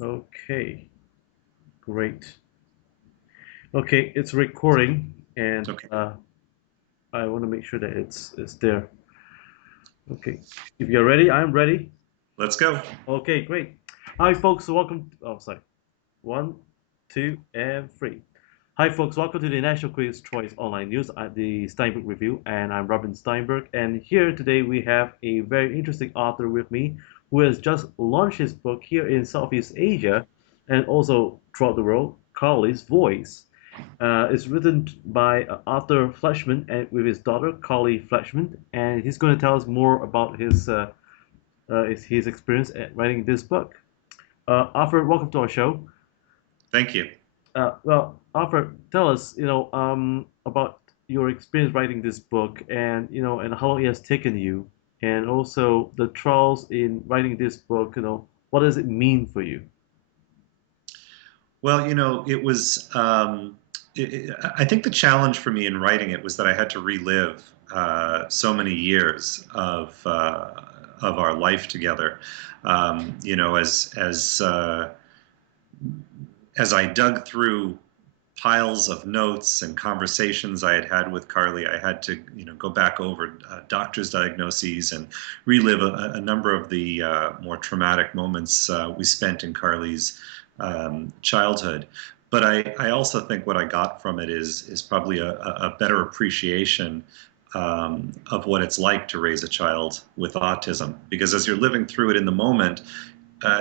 Okay, great. Okay, it's recording, and Okay, I want to make sure that it's there. Okay, if you're ready, I'm ready. let's go. Okay, great. Hi, folks. Welcome. Oh, sorry. One, two, and three. Hi, folks. Welcome to the National Critics' Choice Online News at the Steinberg Review, and I'm Robin Steinberg. And here today we have a very interesting author with me who has just launched his book here in Southeast Asia and also throughout the world, Carly's Voice. It's written by Arthur Fleischmann and with his daughter Carly Fleischmann, and he's going to tell us more about his experience at writing this book. Arthur, welcome to our show. Thank you. Well, Arthur, tell us, about your experience writing this book, and and how long it has taken you, and also the trials in writing this book. What does it mean for you? Well, it was, I think the challenge for me in writing it was that I had to relive so many years of our life together. As I dug through piles of notes and conversations I had had with Carly, I had to, go back over doctor's diagnoses and relive a number of the more traumatic moments we spent in Carly's childhood. But I also think what I got from it is probably a better appreciation of what it's like to raise a child with autism. Because as you're living through it in the moment,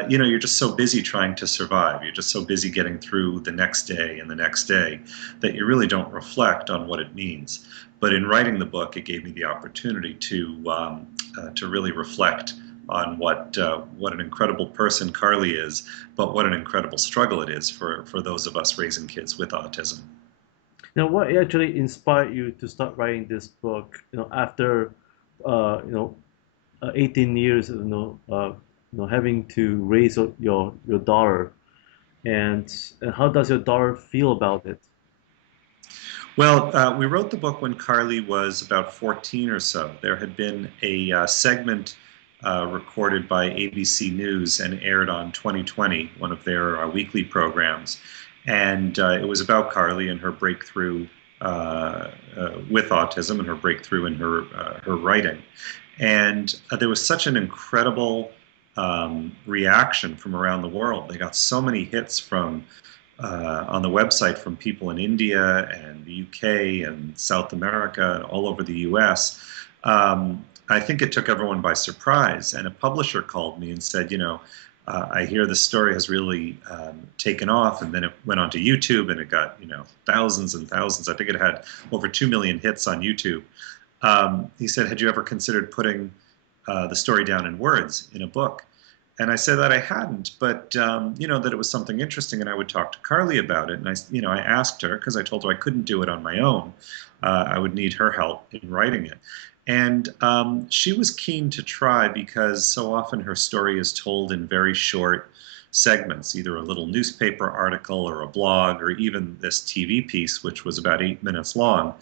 you're just so busy trying to survive. You're just so busy getting through the next day and the next day that you really don't reflect on what it means. But in writing the book, it gave me the opportunity to really reflect on what an incredible person Carly is, but what an incredible struggle it is for those of us raising kids with autism. Now, what actually inspired you to start writing this book? After 18 years, having to raise your daughter, and how does your daughter feel about it? Well, we wrote the book when Carly was about 14 or so. There had been a segment recorded by ABC News and aired on 2020, one of their weekly programs. And it was about Carly and her breakthrough with autism and her breakthrough in her writing. And there was such an incredible reaction from around the world. They got so many hits from on the website from people in India and the UK and South America and all over the US. I think it took everyone by surprise. And a publisher called me and said, I hear the story has really taken off, and then it went onto YouTube and it got, thousands and thousands. I think it had over 2 million hits on YouTube. He said, had you ever considered putting the story down in words in a book? And I said that I hadn't, but that it was something interesting, and I would talk to Carly about it. And I asked her because I told her I couldn't do it on my own. I would need her help in writing it, and she was keen to try because so often her story is told in very short segments, either a little newspaper article or a blog, or even this TV piece, which was about 8 minutes long.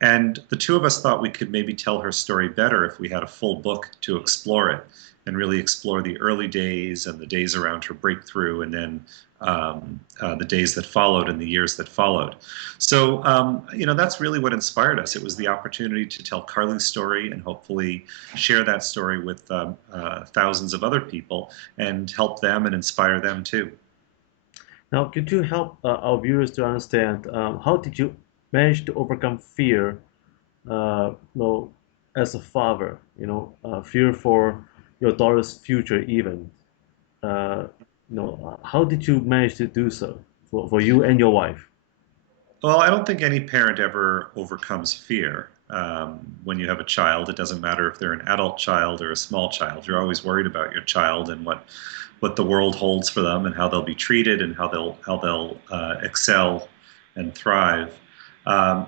And the two of us thought we could maybe tell her story better if we had a full book to explore it and really explore the early days and the days around her breakthrough, and then the days that followed and the years that followed. So, that's really what inspired us. It was the opportunity to tell Carly's story and hopefully share that story with thousands of other people and help them and inspire them too. Now, could you help our viewers to understand how did you manage to overcome fear, as a father, fear for your daughter's future even? How did you manage to do so for you and your wife? Well, I don't think any parent ever overcomes fear. When you have a child, it doesn't matter if they're an adult child or a small child. You're always worried about your child and what the world holds for them and how they'll be treated and how they'll excel and thrive.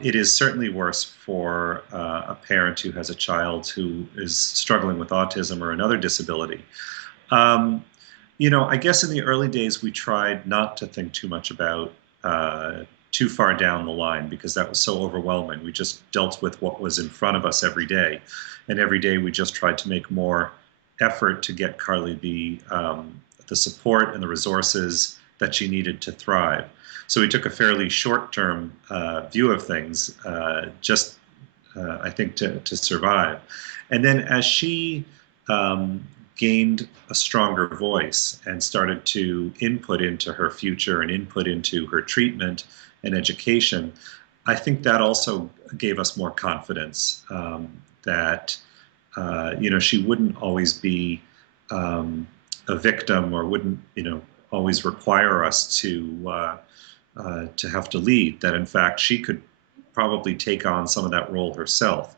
It is certainly worse for a parent who has a child who is struggling with autism or another disability. Um, I guess in the early days, we tried not to think too much about too far down the line because that was so overwhelming. We just dealt with what was in front of us every day. And every day we just tried to make more effort to get Carly the the support and the resources that she needed to thrive. So we took a fairly short-term view of things, just I think to survive. And then as she gained a stronger voice and started to input into her future and input into her treatment and education, I think that also gave us more confidence that she wouldn't always be a victim, or wouldn't always require us to have to lead. That in fact she could probably take on some of that role herself.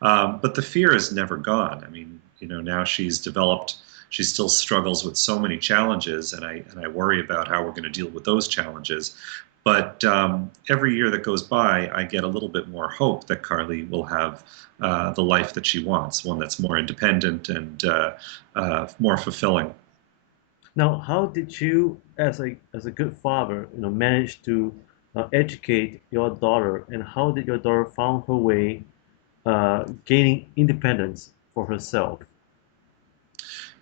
But the fear is never gone. I mean, now she's developed. She still struggles with so many challenges, and I worry about how we're going to deal with those challenges. But every year that goes by, I get a little bit more hope that Carly will have the life that she wants, one that's more independent and more fulfilling. Now, how did you, as a good father, manage to educate your daughter, and how did your daughter found her way gaining independence for herself?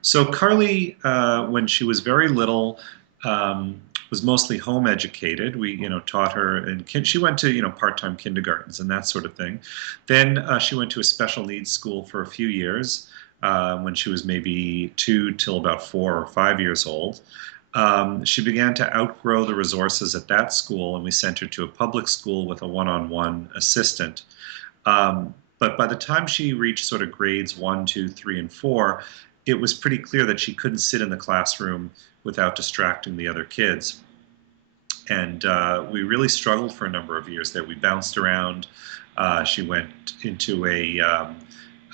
So Carly, when she was very little, was mostly home educated. We, taught her, and she went to, part-time kindergartens and that sort of thing. Then she went to a special needs school for a few years when she was maybe 2 till about 4 or 5 years old. She began to outgrow the resources at that school, and we sent her to a public school with a one-on-one assistant. But by the time she reached sort of grades 1, 2, 3, and 4, it was pretty clear that she couldn't sit in the classroom without distracting the other kids. And we really struggled for a number of years there. We bounced around. She went into a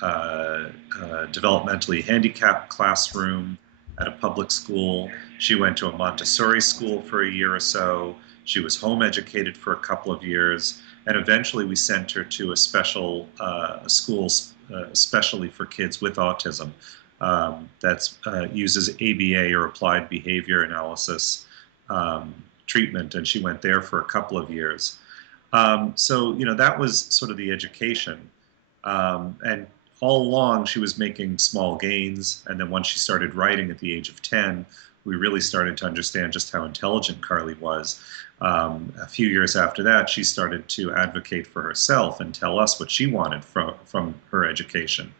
developmentally handicapped classroom at a public school. She went to a Montessori school for a year or so. She was home educated for a couple of years. And eventually we sent her to a special school, especially for kids with autism, that uses ABA, or applied behavior analysis, treatment, and she went there for a couple of years. So that was sort of the education, and all along she was making small gains. And then once she started writing at the age of 10, we really started to understand just how intelligent Carly was. A few years after that, she started to advocate for herself and tell us what she wanted from her education.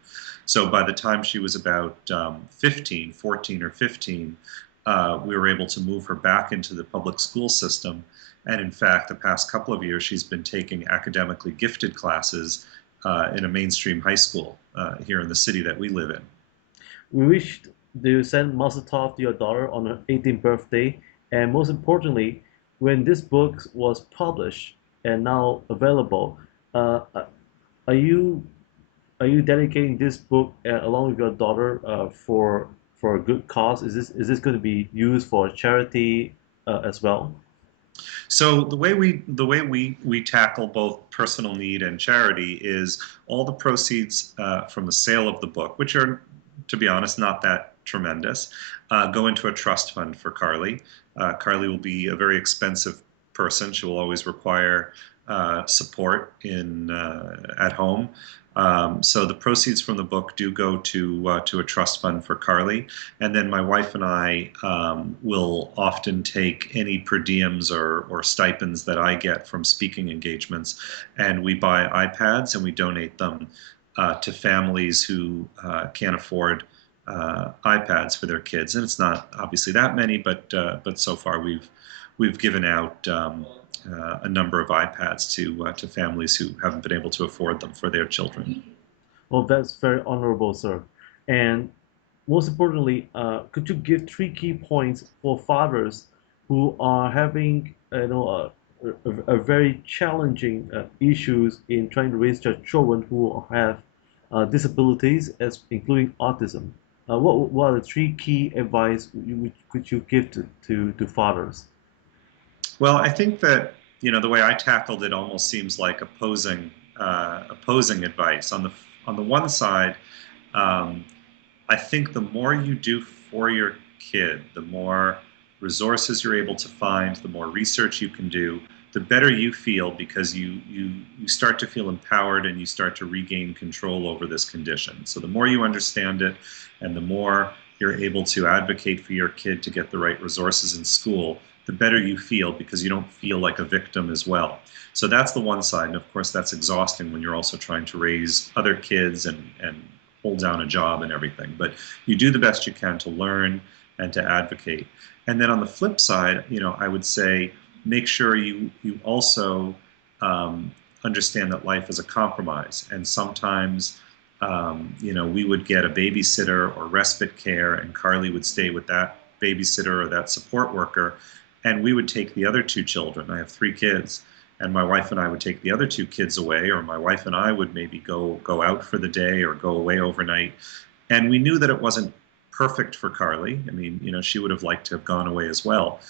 So by the time she was about 15, 14 or 15, we were able to move her back into the public school system. And in fact, the past couple of years, she's been taking academically gifted classes in a mainstream high school here in the city that we live in. We wish to send Mazel Tov to your daughter on her 18th birthday, and most importantly, when this book was published and now available, uh, are you are you dedicating this book along with your daughter for a good cause? Is this going to be used for charity as well? So the way we tackle both personal need and charity is all the proceeds from the sale of the book, which are, to be honest, not that tremendous, go into a trust fund for Carly. Carly will be a very expensive person. She will always require support in at home. So the proceeds from the book do go to a trust fund for Carly, and then my wife and I will often take any per diems or stipends that I get from speaking engagements, and we buy iPads and we donate them to families who can't afford iPads for their kids. And it's not obviously that many, but so far we've given out a number of iPads to families who haven't been able to afford them for their children. Well, that's very honorable, sir. And most importantly, could you give three key points for fathers who are having, a very challenging issues in trying to raise their children who have disabilities, as including autism? What are the three key advice could you give to fathers? Well, I think that the way I tackled it almost seems like opposing advice. On the one side, um, I think the more you do for your kid, the more resources you're able to find, the more research you can do, the better you feel, because you start to feel empowered and you start to regain control over this condition. So the more you understand it, and the more you're able to advocate for your kid to get the right resources in school, the better you feel because you don't feel like a victim as well. So that's the one side. And of course, that's exhausting when you're also trying to raise other kids and hold down a job and everything. But you do the best you can to learn and to advocate. And then on the flip side, I would say make sure you also um, understand that life is a compromise. And sometimes, we would get a babysitter or respite care, and Carly would stay with that babysitter or that support worker, and we would take the other two children. I have three kids, and my wife and I would take the other two kids away, or my wife and I would maybe go out for the day or go away overnight. And we knew that it wasn't perfect for Carly. I mean, she would have liked to have gone away as well,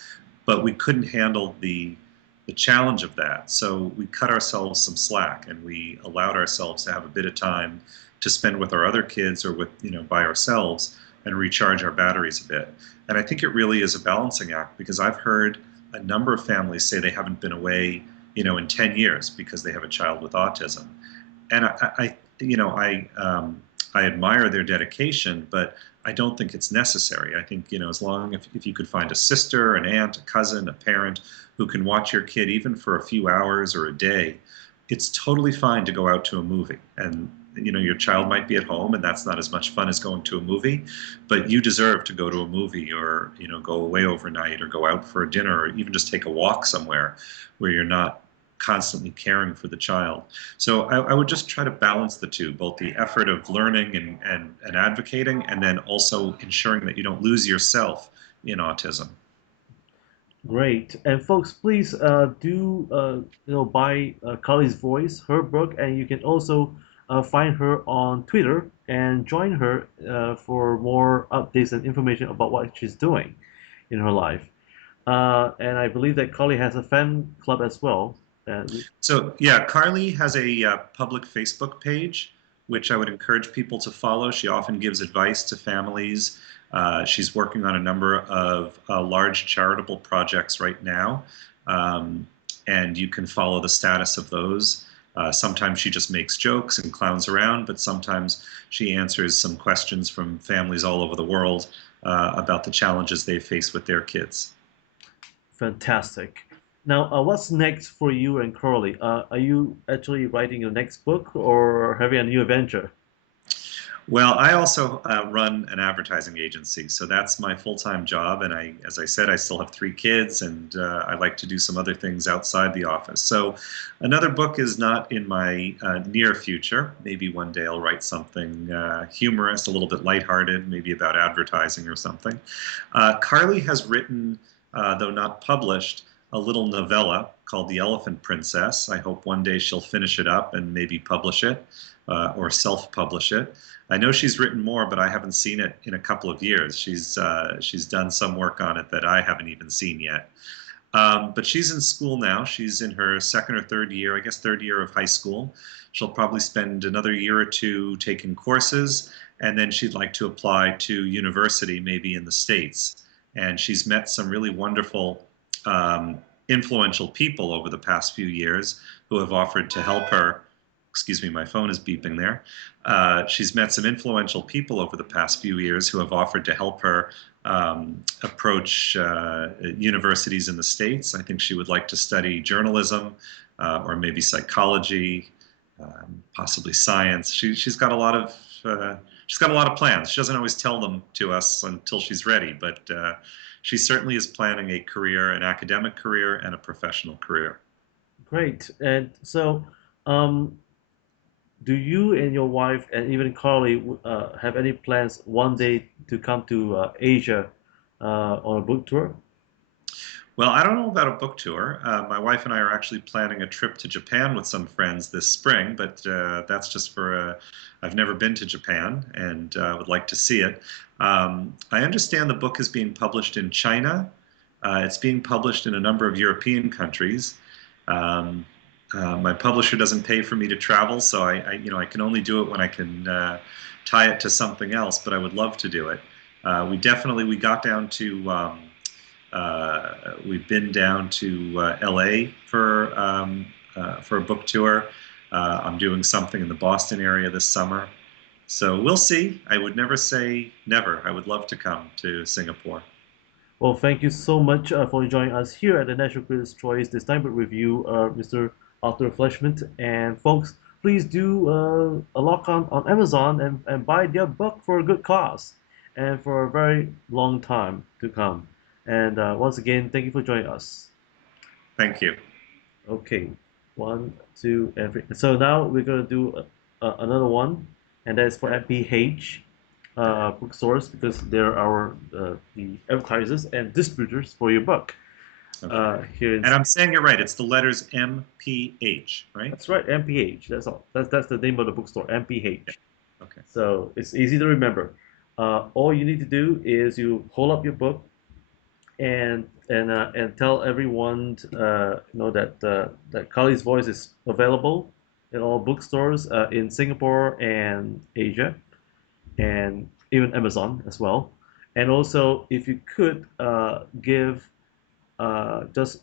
but we couldn't handle the challenge of that. So we cut ourselves some slack, and we allowed ourselves to have a bit of time to spend with our other kids or with by ourselves and recharge our batteries a bit. And I think it really is a balancing act, because I've heard a number of families say they haven't been away in 10 years because they have a child with autism. And I admire their dedication, but I don't think it's necessary. I think, as long if you could find a sister, an aunt, a cousin, a parent who can watch your kid even for a few hours or a day, it's totally fine to go out to a movie. And your child might be at home, and that's not as much fun as going to a movie, but you deserve to go to a movie, or go away overnight, or go out for a dinner, or even just take a walk somewhere where you're not constantly caring for the child. So I would just try to balance the two, both the effort of learning and advocating, and then also ensuring that you don't lose yourself in autism. Great. And folks, please do buy Carly's Voice, her book, and you can also find her on Twitter and join her for more updates and information about what she's doing in her life. And I believe that Carly has a fan club as well. Uh, So yeah, Carly has a public Facebook page, which I would encourage people to follow. She often gives advice to families. She's working on a number of large charitable projects right now, and you can follow the status of those. Sometimes she just makes jokes and clowns around, but sometimes she answers some questions from families all over the world about the challenges they face with their kids. Fantastic. Now, what's next for you and Carly? Are you actually writing your next book or having a new adventure? Well, I also run an advertising agency, so that's my full-time job. And as I said, I still have three kids, and I like to do some other things outside the office. So another book is not in my near future. Maybe one day I'll write something humorous, a little bit lighthearted, maybe about advertising or something. Carly has written, though not published, a little novella called The Elephant Princess. I hope one day she'll finish it up and maybe publish it or self-publish it. I know she's written more, but I haven't seen it in a couple of years. She's done some work on it that I haven't even seen yet. But she's in school now. She's in her second or third year, I guess third year of high school. She'll probably spend another year or two taking courses, and then she'd like to apply to university, maybe in the States. And she's met some really wonderful, influential people over the past few years who have offered to help her. Excuse me, my phone is beeping there. She's met some influential people over the past few years who have offered to help her approach universities in the States. I think she would like to study journalism or maybe psychology, possibly science. She's got a lot of plans. She doesn't always tell them to us until she's ready, but she certainly is planning a career, an academic career, and a professional career. Great. And so, um, do you and your wife and even Carly have any plans one day to come to Asia on a book tour? Well, I don't know about a book tour. My wife and I are actually planning a trip to Japan with some friends this spring, but that's just for. I've never been to Japan and would like to see it. I understand the book is being published in China. It's being published in a number of European countries. Um, my publisher doesn't pay for me to travel, so I can only do it when I can tie it to something else. But I would love to do it. We got down to. We've been down to LA for a book tour. I'm doing something in the Boston area this summer. So we'll see. I would never say never. I would love to come to Singapore. Well, thank you so much for joining us here at the National Critics' Choice, the Steinberg Review, Mr. Arthur Fleischmann. And folks, please do log on Amazon and buy their book for a good cause and for a very long time to come. And once again, thank you for joining us. Thank you. Okay, one, two, and three. So now we're gonna do another one, and that's for MPH bookstores because they're our the advertisers and distributors for your book Okay. here in. And I'm saying you're right. It's the letters MPH, right? That's right, MPH. That's all. That's the name of the bookstore, Yeah. MPH. Okay. So it's easy to remember. All you need to do is you hold up your book and tell everyone that Kali's Voice is available in all bookstores in Singapore and Asia and even Amazon as well. And also, if you could give just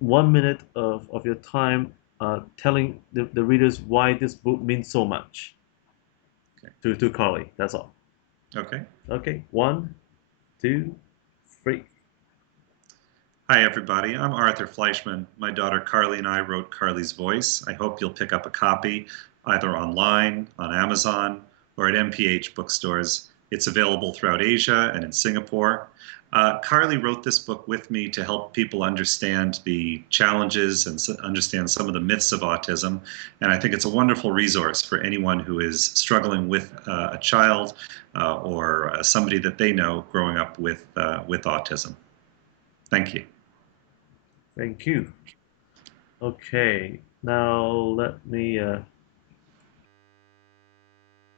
1 minute of your time telling the readers why this book means so much Okay. to Carly. That's all. Okay. Okay, one, two, three. Hi, everybody. I'm Arthur Fleischmann. My daughter Carly and I wrote Carly's Voice. I hope you'll pick up a copy either online, on Amazon, or at MPH bookstores. It's available throughout Asia and in Singapore. Carly wrote this book with me to help people understand the challenges and understand some of the myths of autism. And I think it's a wonderful resource for anyone who is struggling with a child or somebody that they know growing up with autism. Thank you. Thank you. Okay, now let me